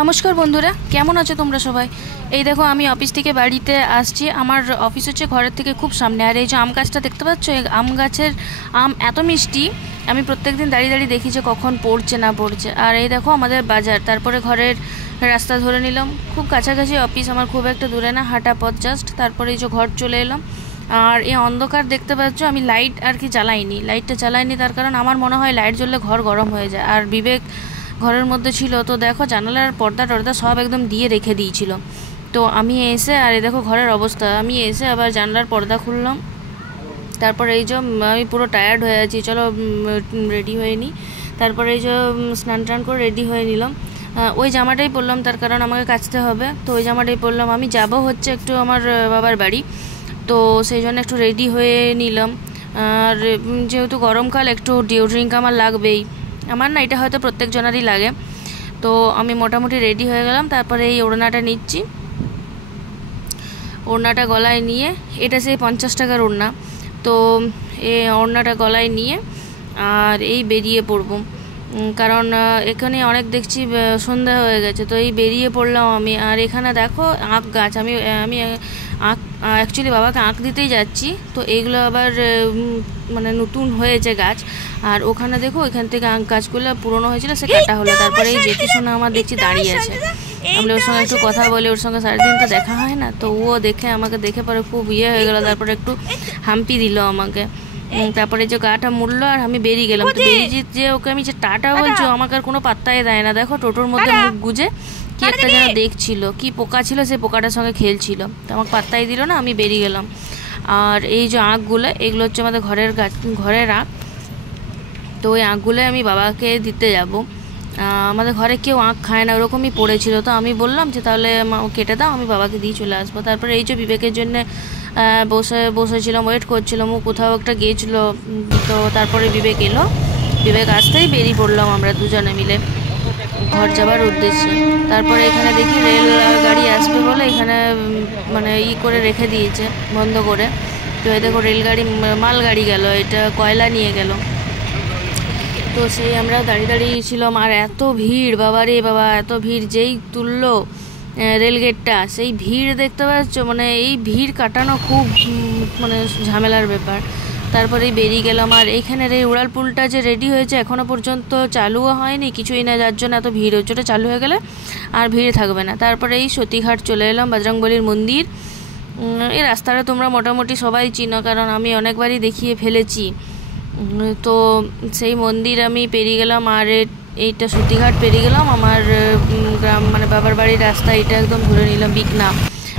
নমস্কার বন্ধুরা, কেমন আছো তোমরা সবাই? এই দেখো আমি অফিস থেকে বাড়িতে আসছি। আমার অফিস হচ্ছে ঘরের থেকে খুব সামনে। আর এই যে আম গাছটা দেখতে পাচ্ছ, এই আম গাছের আম এত মিষ্টি, আমি প্রত্যেকদিন দাঁড়িয়ে দাঁড়িয়ে দেখি যে কখন পড়ছে না পড়ছে। আর এই দেখো আমাদের বাজার, তারপরে ঘরের রাস্তা ধরে নিলাম। খুব কাছাকাছি অফিস আমার, খুব একটা দূরে না, হাঁটা পথ জাস্ট। তারপরে এই যে ঘর চলে এলাম। আর এই অন্ধকার দেখতে পাচ্ছ, আমি লাইট আর কি জ্বালাইনি, লাইটটা জ্বালাইনি তার কারণ আমার মনে হয় লাইট জ্বললে ঘর গরম হয়ে যায়। আর বিবেক ঘরের মধ্যে ছিল, তো দেখো জানালার পর্দা টর্দা সব একদম দিয়ে রেখে দিয়েছিল। তো আমি এসে, আর এই দেখো ঘরের অবস্থা, আমি এসে আবার জানলার পর্দা খুললাম। তারপরে এই যে আমি পুরো টায়ার্ড হয়ে আছি, চলো রেডি হয়ে নিই। তারপরে এই যে স্নান টান করে রেডি হয়ে নিলাম। ওই জামাটাই পরলাম তার কারণ আমাকে কাচতে হবে, তো ওই জামাটাই পরলাম। আমি যাব হচ্ছে একটু আমার বাবার বাড়ি, তো সেই জন্য একটু রেডি হয়ে নিলাম। আর যেহেতু গরমকাল, একটু ডিওড্রিঙ্ক আমার লাগবেই। আমার না, এটা হয়তো প্রত্যেকজনেরই লাগে। তো আমি মোটামুটি রেডি হয়ে গেলাম। তারপরে এই ওড়নাটা নিচ্ছি, ওড়নাটা গলায় নিয়ে, এটা সেই 50 টাকার ওড়না, তো এই ওড়নাটা গলায় নিয়ে আর এই বেরিয়ে পড়বো। কারণ এখানে অনেক দেখছি সন্ধ্যা হয়ে গেছে, তো এই বেরিয়ে পড়লাম আমি। আর এখানে দেখো আখ গাছ, আমি আমি আখ অ্যাকচুয়ালি বাবাকে আখ দিতেই যাচ্ছি, তো এইগুলো আবার মানে নতুন হয়েছে গাছ। আর ওখানে দেখো, ওইখান থেকে আখ গাছগুলো পুরনো হয়েছিল, সে কাটা হলো। তারপরে এই জেঠি সোনা আমার দেখছি দাঁড়িয়ে আছে, আমরা ওর সঙ্গে একটু কথা বলি, ওর সঙ্গে সারাদিন তো দেখা হয় না, তো ও দেখে আমাকে দেখে পরে খুব হয়ে গেলো। তারপরে একটু হাম্পি দিল আমাকে। তারপরে যে গাটা মুড়লো আর আমি বেরিয়ে গেলাম। তো বেরিয়ে যে ওকে আমি যে টাটা বলছো, আমাকে আর কোনো পাত্তাই দেয় না। দেখো টোটোর মধ্যে মুখ গুজে কি একটা যেন দেখছিল, কি পোকা ছিল, সেই পোকাটার সঙ্গে খেলছিল, তো আমাকে পাত্তাই দিল না, আমি বেরিয়ে গেলাম। আর এই যে আঁখগুলো, এগুলো হচ্ছে আমাদের ঘরের গাছ, ঘরের আঁখ। তো ওই আঁখগুলো আমি বাবাকে দিতে যাব। আমাদের ঘরে কেউ আঁখ খায় না, ওরকমই পড়েছিল, তো আমি বললাম যে তাহলে কেটে দাও, আমি বাবাকে দিয়ে চলে আসবো। তারপরে এই যে বিবেকের জন্যে বসেছিলাম, ওয়েট করছিলাম, ও কোথাও একটা গিয়েছিলো। তো তারপরে বিবেক এলো, বিবেক আসতেই বেরিয়ে পড়লাম আমরা দুজনে মিলে ঘর যাবার উদ্দেশ্যে। তারপরে এখানে দেখি রেল গাড়ি আসবে বলে এখানে মানে করে রেখে দিয়েছে বন্ধ করে। তো এই দেখো রেলগাড়ি, মালগাড়ি গেল, এটা কয়লা নিয়ে গেল। তো সেই আমরা দাঁড়িয়ে দাঁড়িয়েছিলাম। আর এত ভিড়, বাবা রে বাবা, এত ভিড়! যেই তুললো রেলগেটটা, সেই ভিড় দেখতে পাচ্ছ, মানে এই ভিড় কাটানো খুব মানে ঝামেলার ব্যাপার। তারপরেই বেরিয়ে গেলাম। আর এইখানের এই উড়ালপুলটা যে রেডি হয়েছে, এখনও পর্যন্ত চালুও হয়নি, কিছুই না, যার জন্য এত ভিড় হচ্ছে। ওটা চালু হয়ে গেলে আর ভিড় থাকবে না। তারপরে এই সতীঘাট চলে এলাম, বজরংবলীর মন্দির। এই রাস্তাটা তোমরা মোটামুটি সবাই চিনো, কারণ আমি অনেকবারই দেখিয়ে ফেলেছি। তো সেই মন্দির আমি পেরিয়ে গেলাম। আর এইটা সতীঘাট পেরিয়ে গেলাম। আমার গ্রাম মানে বাবার বাড়ির রাস্তা এটা একদম ধরে নিলাম।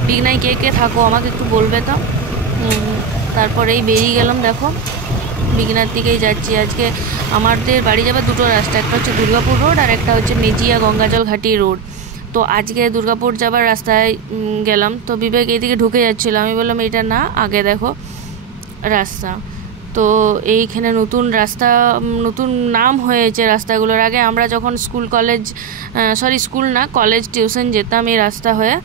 বিঘ্নায় কে কে থাকো আমাকে একটু বলবে তো। তারপরেই বেরিয়ে গেলাম, দেখো বিঘ্নার দিকেই যাচ্ছি। আজকে আমাদের বাড়ি যাবার দুটো রাস্তা, একটা হচ্ছে দুর্গাপুর রোড আর একটা হচ্ছে মেজিয়া গঙ্গাজল ঘাটি রোড। তো আজকে দুর্গাপুর যাবার রাস্তায় গেলাম, তো বিবেক এইদিকে ঢুকে যাচ্ছিল, আমি বললাম এটা না, আগে দেখো রাস্তা। তো এইখানে নতুন রাস্তা, নতুন নাম হয়েছে রাস্তাগুলোর। আগে আমরা যখন স্কুল না কলেজ টিউশন যেতাম এই রাস্তা হয়ে,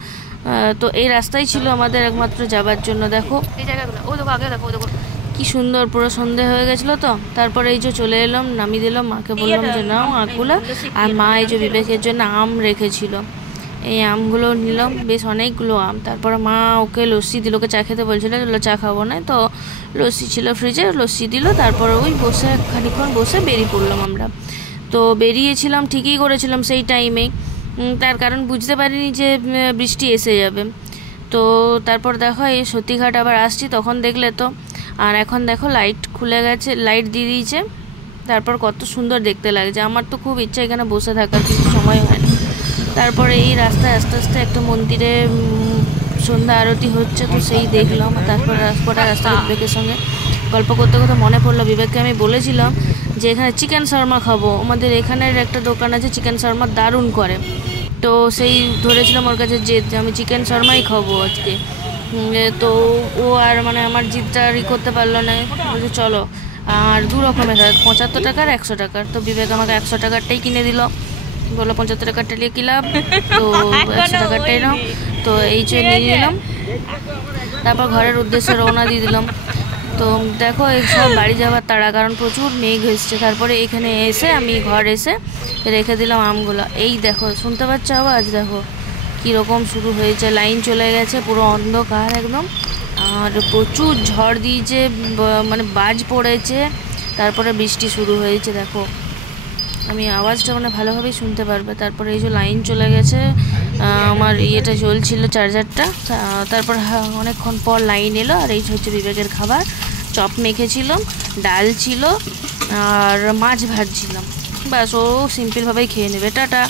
তো এই রাস্তাই ছিল আমাদের একমাত্র যাবার জন্য। দেখো এই জায়গাগুলো, ও দেখো আগে দেখো, দেখো কি সুন্দর, পুরো সন্ধে হয়ে গেছিলো। তো তারপরে এই যে চলে এলাম, নামিয়ে দিলাম, মাকে বললাম যে নাও আঁকগুলো। আর মা এই যে বিবেকের জন্য আম রেখেছিল, এই আমগুলো নিলাম, বেশ অনেকগুলো আম। তারপর মা ওকে লস্যি দিল, ওকে চা খেতে বলছিল, চা খাবো না, তো লস্যি ছিল ফ্রিজে, লস্যি দিল। তারপর ওই বসে খানিক্ষণ বসে বেরিয়ে পড়লাম আমরা। তো বেরিয়েছিলাম, ঠিকই করেছিলাম সেই টাইমেই, তার কারণ বুঝতে পারিনি যে বৃষ্টি এসে যাবে। তো তারপর দেখো এই সতীঘাট আবার আসছি, তখন দেখলে তো। আর এখন দেখো লাইট খুলে গেছে, লাইট দিয়ে দিয়েছে, তারপর কত সুন্দর দেখতে লাগছে। আমার তো খুব ইচ্ছা এখানে বসে থাকার, কিন্তু সময় হয় না। তারপরে এই রাস্তায় আস্তে আস্তে একটা মন্দিরে সন্ধ্যা আরতি হচ্ছে, তো সেই দেখলাম। তারপর কটা রাস্তায় বিবেকের সঙ্গে গল্প করতে করতে মনে পড়লো, বিবেককে আমি বলেছিলাম যে এখানে চিকেন শর্মা খাবো, আমাদের এখানের একটা দোকান আছে চিকেন শর্মা দারুণ করে। তো সেই ধরেছিলাম ওর কাছে যে আমি চিকেন শর্মাই খাবো আজকে। তো ও আর মানে আমার জিদটা করতে পারলো না, বলছে চলো। আর দু রকমের হয়, 75 টাকার 100 টাকার। তো বিবেক আমাকে 100 টাকারটাই কিনে দিল, বললো 75 টাকারটা নিয়ে কি লাভ, তো 100 টাকারটাই নাও। তো এই যে নিয়ে নিলাম, তারপর ঘরের উদ্দেশ্যে রওনা দিয়ে দিলাম। তো দেখো এই সব বাড়ি যাওয়ার তাড়া, কারণ প্রচুর মেঘ এসছে। তারপরে এখানে এসে আমি ঘর এসে রেখে দিলাম আমগুলো। এই দেখো শুনতে পাচ্ছ আওয়াজ, দেখো কীরকম শুরু হয়েছে, লাইন চলে গেছে, পুরো অন্ধকার একদম। আর প্রচুর ঝড় দিয়েছে, মানে বাজ পড়েছে, তারপরে বৃষ্টি শুরু হয়েছে। দেখো আমি আওয়াজটা মানে ভালোভাবেই শুনতে পারবে। তারপরে এই যে লাইন চলে গেছে, আমার ইয়েটা জ্বলছিল চার্জারটা। তারপর অনেকক্ষণ পর লাইন এলো। আর এই হচ্ছে বিবেকের খাবার, চপ মেখেছিলাম, ডাল ছিল আর মাছ ভাজছিলাম। ব্যাস ও সিম্পলভাবেই খেয়ে নেবে। টাটা।